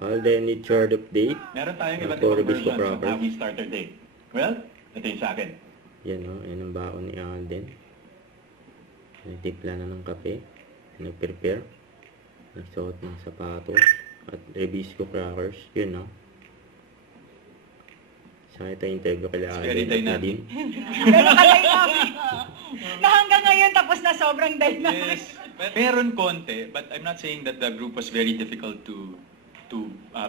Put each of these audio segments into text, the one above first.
Alden need short update. Meron tayong iba't For ibang Bisco versions of proper. how we start our day. Well, ito yung sa akin. Yan o, yan ang baon ni Alden. Nagtipla na ng kape. Nag-prepare. Nagsuot ng sapatos. At Bisco crackers. Yun o. Sa ito yung interview kay Alden. very at dynamic. Nadine. Ganun ka-dynamic. Na hanggang ngayon tapos na sobrang dynamic. Yes, meron konti, but I'm not saying that the group was very difficult to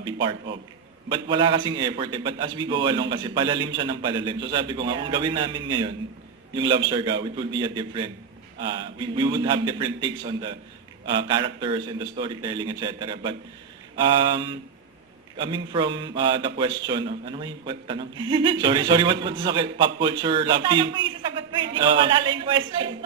be part of. But wala kasing effort eh. But as we go along kasi, palalim siya ng palalim. So sabi ko nga, kung gawin namin ngayon, yung Love Siargao, it would be a different, we would have different takes on the characters and the storytelling, etc. But coming from the question of, ano nga yung tanong? Sorry, what's the pop culture love team? Tanong mo yung sasagot ko, hindi ko malala yung question.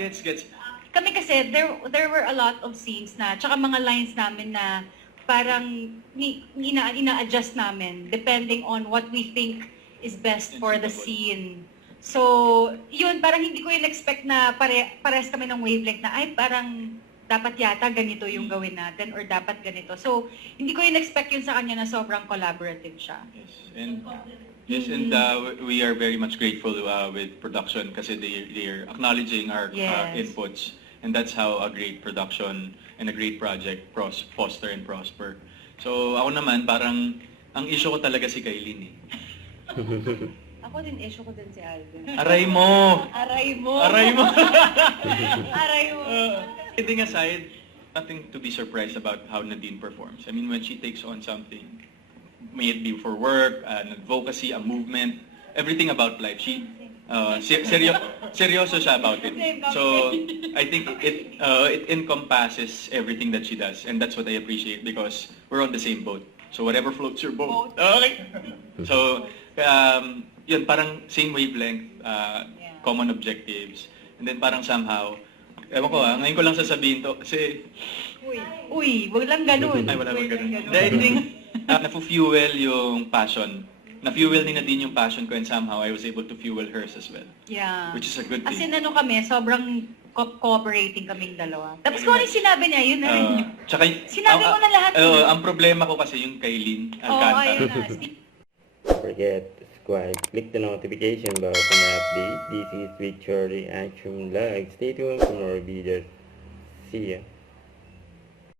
Gets. Kami kasi, there were a lot of scenes na, tsaka mga lines namin na parang ina-adjust namin depending on what we think is best for the scene. So, yun, parang hindi ko yun expect na pares kami ng wavelength na, ay, parang dapat yata ganito yung gawin natin or dapat ganito. So, hindi ko yun expect yun sa kanya na sobrang collaborative siya. Yes, and we are very much grateful with production kasi they are acknowledging our inputs. And that's how a great production and a great project foster and prosper. So ako naman, parang ang issue ko talaga si Kailin eh. Ako din, issue ko din si Alvin. Aray mo! Aray mo! Aray mo! Aray mo! Kidding aside, nothing to be surprised about how Nadine performs. I mean, when she takes on something, may it be for work, an advocacy, a movement, everything about life, she seryoso siya about it. So I think it encompasses everything that she does, and that's what I appreciate because we're on the same boat. So whatever floats your boat. Okay. So yun, parang same wavelength, common objectives, and then parang somehow, ewan ko ngayon ko lang sasabihin to kasi Uy, wag lang ganun. ay wala bang ganun. I think nafu-fuel yung passion. Na-fuel ni Nadine yung passion ko and somehow I was able to fuel hers as well. Yeah. Which is a good As thing. in, kami, sobrang cooperating kaming dalawa. Tapos kung ano yung sinabi niya, yun na rin. Tsaka, Sinabi mo na lahat. ang problema ko kasi yung Kailin Alcantara. Ayun na. Don't forget to subscribe. Click the notification bell for my update. This is with Charlie Action Vlog. Stay tuned for more videos. See ya.